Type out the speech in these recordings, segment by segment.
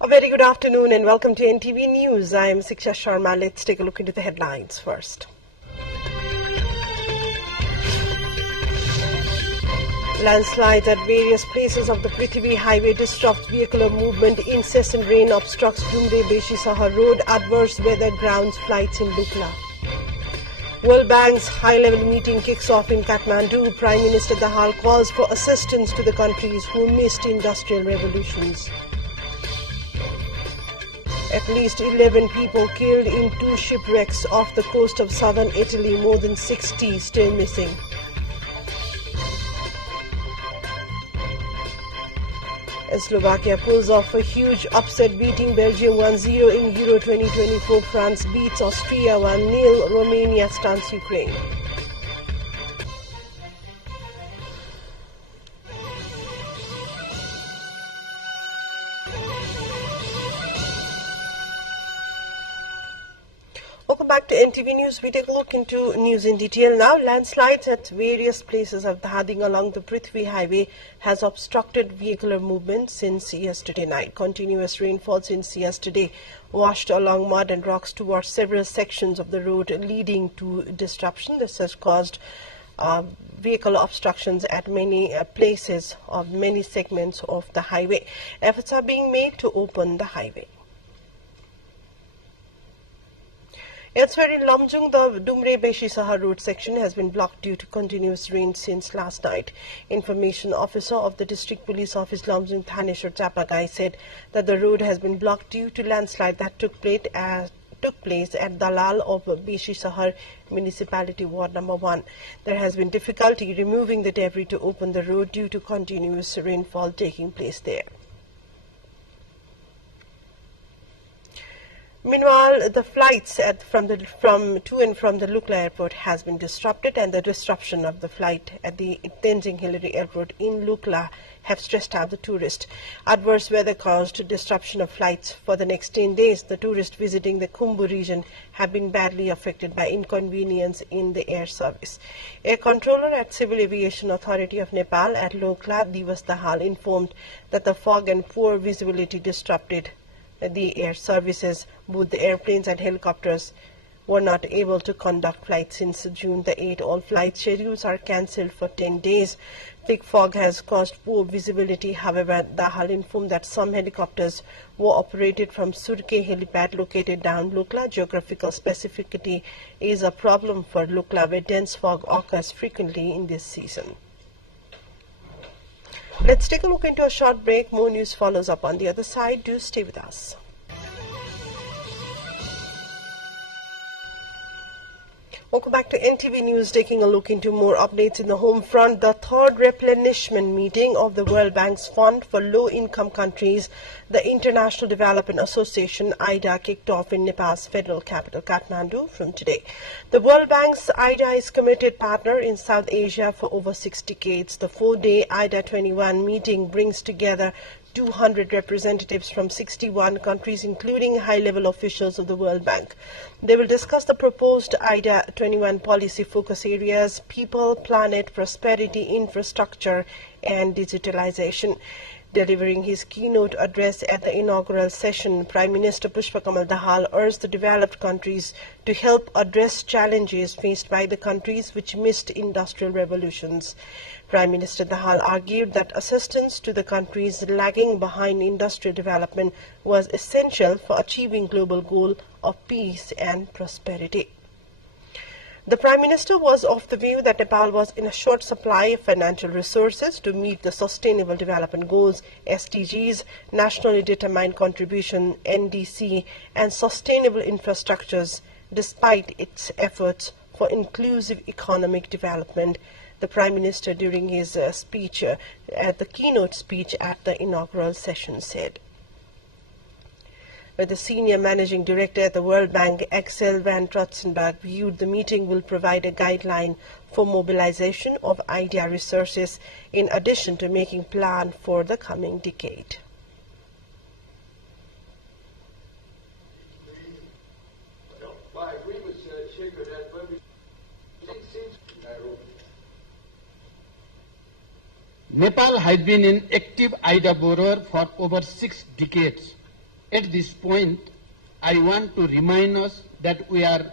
A very good afternoon and welcome to NTV News. I am Siksha Sharma. Let's take a look into the headlines first. Landslides at various places of the Prithvi Highway disrupt vehicular movement. Incessant rain obstructs Dumre-Beshi-Sahar Road. Adverse weather grounds flights in Lukla. World Bank's high-level meeting kicks off in Kathmandu. Prime Minister Dahal calls for assistance to the countries who missed industrial revolutions. At least 11 people killed in 2 shipwrecks off the coast of southern Italy. More than 60 still missing. As Slovakia pulls off a huge upset, beating Belgium 1-0 in Euro 2024. France beats Austria 1-0. Romania stuns Ukraine. Welcome back to NTV News. We take a look into news in detail now. Landslides at various places of Dhading along the Prithvi Highway has obstructed vehicular movement since yesterday night. Continuous rainfall since yesterday washed along mud and rocks towards several sections of the road, leading to disruption. This has caused vehicle obstructions at many places of many segments of the highway. Efforts are being made to open the highway. Elsewhere in Lamjung, the Dumre-Beshi-Sahar road section has been blocked due to continuous rain since last night. Information officer of the District Police Office Lamjung Thaneshwar Chapagai said that the road has been blocked due to landslide that took place at Dalal of Beshi-Sahar Municipality Ward Number 1. There has been difficulty removing the debris to open the road due to continuous rainfall taking place there. Meanwhile, the flights from to and from the Lukla airport has been disrupted, and the disruption of the flight at the Tenzing Hillary airport in Lukla have stressed out the tourists. Adverse weather caused disruption of flights for the next 10 days. The tourists visiting the Khumbu region have been badly affected by inconvenience in the air service. Air controller at Civil Aviation Authority of Nepal at Lukla, Divas Dahal, informed that the fog and poor visibility disrupted the air services. Both the airplanes and helicopters were not able to conduct flights since June the 8th. All flight schedules are cancelled for 10 days. Thick fog has caused poor visibility. However, Dahal informed that some helicopters were operated from Surke helipad located down Lukla. Geographical specificity is a problem for Lukla, where dense fog occurs frequently in this season. Let's take a look into a short break. More news follows up on the other side. Do stay with us. Welcome back to NTV News, taking a look into more updates in the home front. The third replenishment meeting of the World Bank's Fund for Low-Income Countries, the International Development Association, IDA, kicked off in Nepal's federal capital, Kathmandu, from today. The World Bank's IDA is committed partner in South Asia for over 6 decades. The 4-day IDA 21 meeting brings together 200 representatives from 61 countries, including high-level officials of the World Bank. They will discuss the proposed IDA 21 policy focus areas: people, planet, prosperity, infrastructure, and digitalization. Delivering his keynote address at the inaugural session, Prime Minister Pushpakamal Dahal urged the developed countries to help address challenges faced by the countries which missed industrial revolutions. Prime Minister Dahal argued that assistance to the countries lagging behind industrial development was essential for achieving global goal of peace and prosperity. The Prime Minister was of the view that Nepal was in a short supply of financial resources to meet the Sustainable Development Goals, SDGs, Nationally Determined Contribution, NDC, and sustainable infrastructures, despite its efforts for inclusive economic development. The Prime Minister, during his speech, at the keynote speech at the inaugural session, said. But the senior managing director at the World Bank, Axel van Trotzenberg, viewed the meeting will provide a guideline for mobilization of IDEA resources in addition to making plan for the coming decade. Nepal has been an active IDA borrower for over 6 decades. At this point, I want to remind us that we are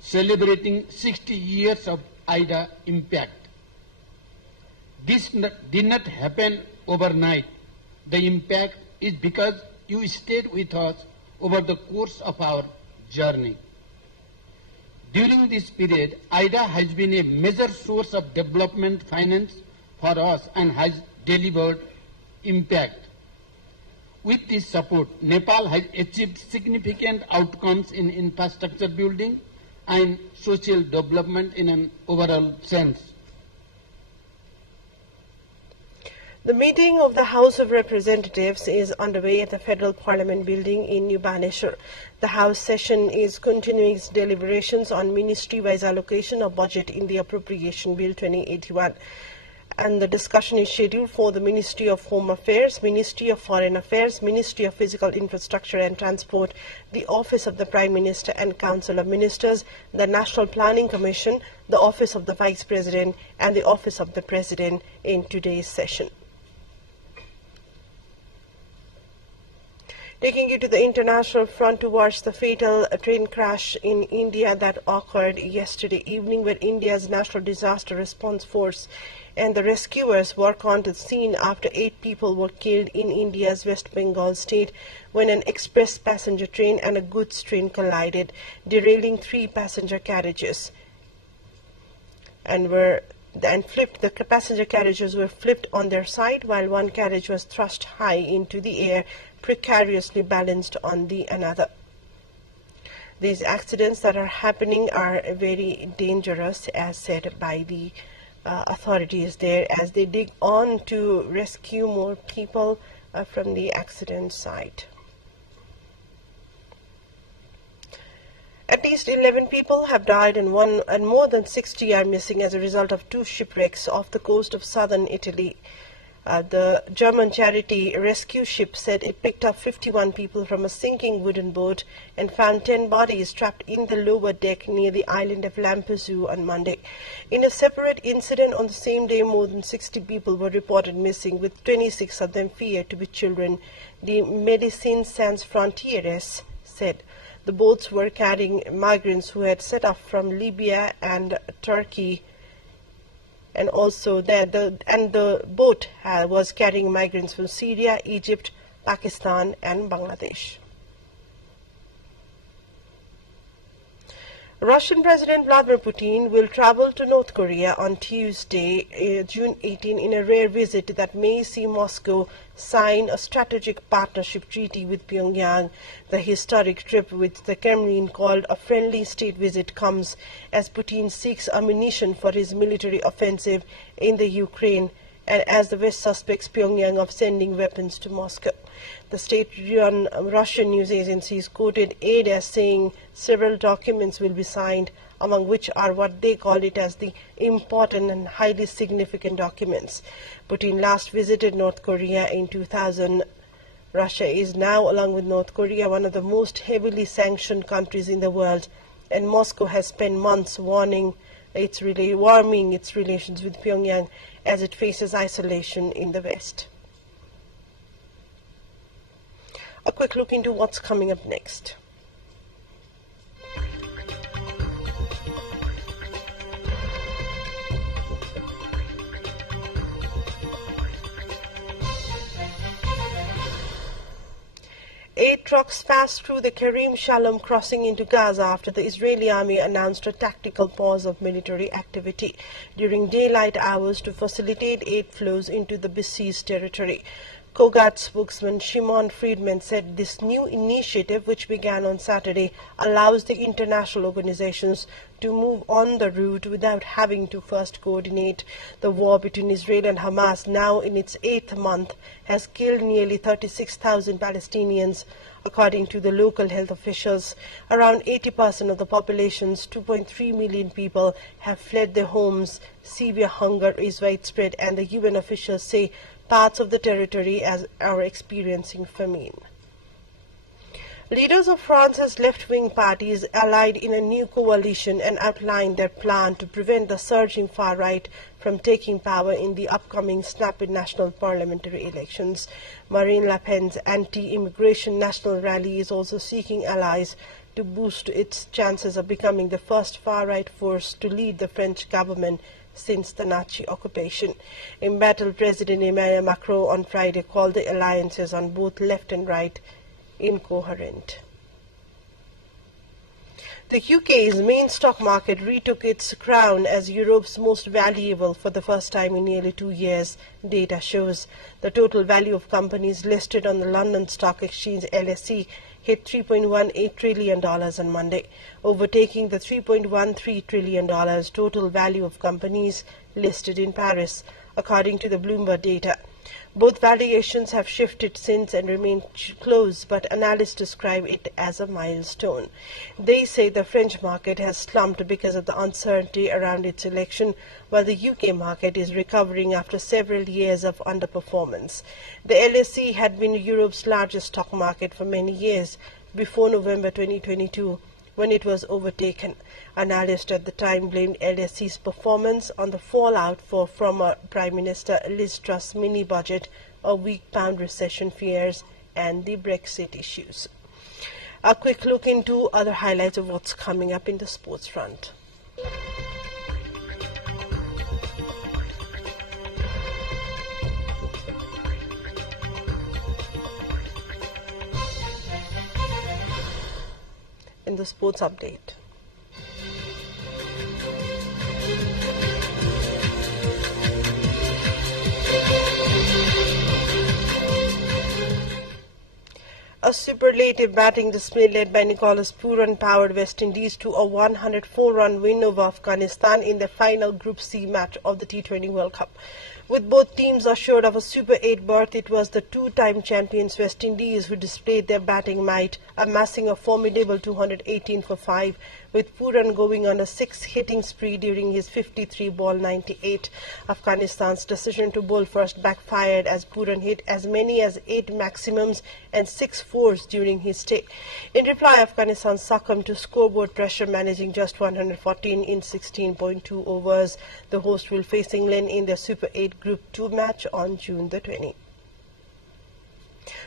celebrating 60 years of IDA impact. This did not happen overnight. The impact is because you stayed with us over the course of our journey. During this period, IDA has been a major source of development finance for us and has delivered impact. With this support, Nepal has achieved significant outcomes in infrastructure building and social development in an overall sense. The meeting of the House of Representatives is underway at the Federal Parliament building in New Baneswar. The House session is continuing its deliberations on ministry-wise allocation of budget in the Appropriation Bill 2081. And the discussion is scheduled for the Ministry of Home Affairs, Ministry of Foreign Affairs, Ministry of Physical Infrastructure and Transport, the Office of the Prime Minister and Council of Ministers, the National Planning Commission, the Office of the Vice President and the Office of the President in today's session. Taking you to the international front towards the fatal train crash in India that occurred yesterday evening, where India's National Disaster Response Force and the rescuers worked on the scene after 8 people were killed in India's West Bengal state when an express passenger train and a goods train collided, derailing 3 passenger carriages and flipped. The passenger carriages were flipped on their side, while one carriage was thrust high into the air, precariously balanced on the another. These accidents that are happening are very dangerous, as said by the authorities there, as they dig on to rescue more people from the accident site. At least 11 people have died and more than 60 are missing as a result of 2 shipwrecks off the coast of southern Italy. The German charity rescue ship said it picked up 51 people from a sinking wooden boat and found 10 bodies trapped in the lower deck near the island of Lampedusa on Monday. In a separate incident on the same day, more than 60 people were reported missing, with 26 of them feared to be children. The Médecins Sans Frontières said the boats were carrying migrants who had set off from Libya and Turkey, and also the boat was carrying migrants from Syria, Egypt, Pakistan and Bangladesh. Russian President Vladimir Putin will travel to North Korea on Tuesday, June 18, in a rare visit that may see Moscow sign a strategic partnership treaty with Pyongyang. The historic trip, which the Kremlin called a friendly state visit, comes as Putin seeks ammunition for his military offensive in the Ukraine, and as the West suspects Pyongyang of sending weapons to Moscow. The state-run Russian news agencies quoted aid as saying several documents will be signed, among which are what they call it as the important and highly significant documents. Putin last visited North Korea in 2000. Russia is now, along with North Korea, one of the most heavily sanctioned countries in the world, and Moscow has spent months warming its relations with Pyongyang as it faces isolation in the West. A quick look into what's coming up next. Eight trucks passed through the Karim Shalom crossing into Gaza after the Israeli army announced a tactical pause of military activity during daylight hours to facilitate aid flows into the besieged territory. Kogat spokesman Shimon Friedman said this new initiative, which began on Saturday, allows the international organizations to move on the route without having to first coordinate. The war between Israel and Hamas, now in its 8th month, has killed nearly 36,000 Palestinians. According to the local health officials, around 80% of the population's 2.3 million people have fled their homes. Severe hunger is widespread, and the UN officials say parts of the territory are experiencing famine. Leaders of France's left-wing parties allied in a new coalition and outlined their plan to prevent the surging far-right from taking power in the upcoming snap national parliamentary elections. Marine Le Pen's anti-immigration national rally is also seeking allies to boost its chances of becoming the first far-right force to lead the French government since the Nazi occupation. Embattled President Emmanuel Macron on Friday called the alliances on both left and right incoherent. The UK's main stock market retook its crown as Europe's most valuable for the first time in nearly 2 years, data shows. The total value of companies listed on the London Stock Exchange LSE hit $3.18 trillion on Monday, overtaking the $3.13 trillion total value of companies listed in Paris, according to the Bloomberg data. Both valuations have shifted since and remain close, but analysts describe it as a milestone. They say the French market has slumped because of the uncertainty around its election, while the UK market is recovering after several years of underperformance. The LSE had been Europe's largest stock market for many years, before November 2022, when it was overtaken. Analysts at the time blamed LSE's performance on the fallout from former Prime Minister Liz Truss's mini-budget, a weak pound recession fears, and the Brexit issues. A quick look into other highlights of what's coming up in the sports front. In the sports update. A superlative batting display led by Nicholas Pooran powered West Indies to a 104-run win over Afghanistan in the final Group C match of the T20 World Cup. With both teams assured of a Super 8 berth, it was the two-time champions West Indies who displayed their batting might, amassing a formidable 218 for 5, with Pooran going on a 6-hitting spree during his 53-ball 98. Afghanistan's decision to bowl first backfired as Pooran hit as many as 8 maximums and 6 fours during his stay. In reply, Afghanistan succumbed to scoreboard pressure, managing just 114 in 16.2 overs. The host will face England in their Super 8 Group 2 match on June the 20th.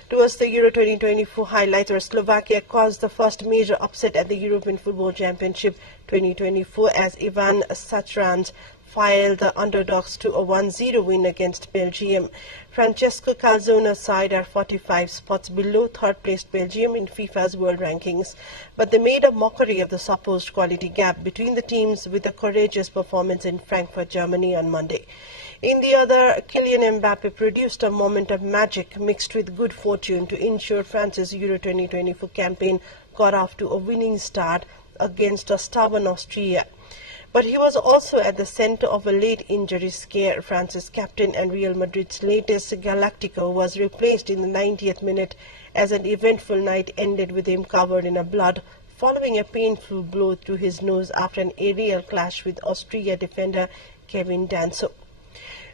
Towards the Euro 2024 highlights, where Slovakia caused the first major upset at the European Football Championship 2024 as Ivan Sachrans filed the underdogs to a 1-0 win against Belgium. Francesco Calzone's side are 45 spots below third-placed Belgium in FIFA's world rankings, but they made a mockery of the supposed quality gap between the teams with a courageous performance in Frankfurt, Germany on Monday. In the other, Kylian Mbappe produced a moment of magic mixed with good fortune to ensure France's Euro 2024 campaign got off to a winning start against a stubborn Austria. But he was also at the center of a late injury scare. France's captain and Real Madrid's latest Galactico was replaced in the 90th minute as an eventful night ended with him covered in blood following a painful blow to his nose after an aerial clash with Austria defender Kevin Danso.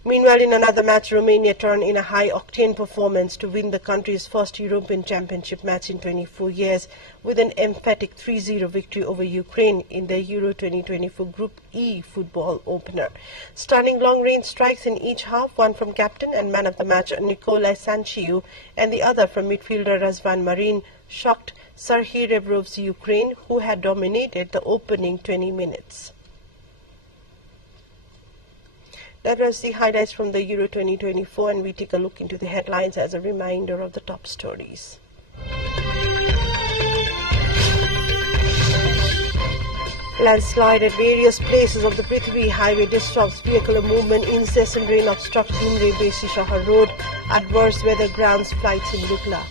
Meanwhile, in another match, Romania turned in a high-octane performance to win the country's first European Championship match in 24 years with an emphatic 3-0 victory over Ukraine in the Euro 2024 Group E football opener. Stunning long-range strikes in each half, one from captain and man of the match Nicolae Sanciu and the other from midfielder Razvan Marin, shocked Serhii Rebrov's Ukraine, who had dominated the opening 20 minutes. That was the highlights from the Euro 2024, and we take a look into the headlines as a reminder of the top stories. Landslide at various places of the Prithvi highway disrupts vehicular movement. Incessant rain obstructs Dhumre-Besi Shahar Road. Adverse weather grounds flights in Lukla.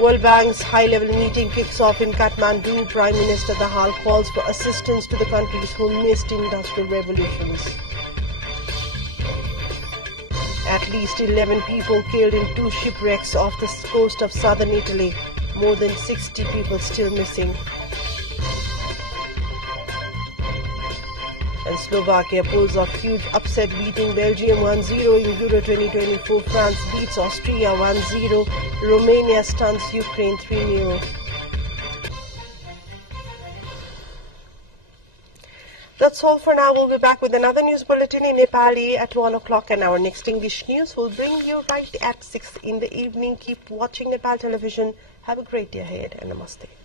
World Bank's high-level meeting kicks off in Kathmandu. Prime Minister Dahal calls for assistance to the countries who missed industrial revolutions. At least 11 people killed in 2 shipwrecks off the coast of southern Italy. More than 60 people still missing. And Slovakia pulls off huge upset, beating Belgium 1-0 in Euro 2024. France beats Austria 1-0. Romania stuns Ukraine 3-0. that's all for now. We'll be back with another news bulletin in Nepali at 1 o'clock, and our next English news will bring you right at 6 in the evening. Keep watching Nepal television. Have a great day ahead, and namaste.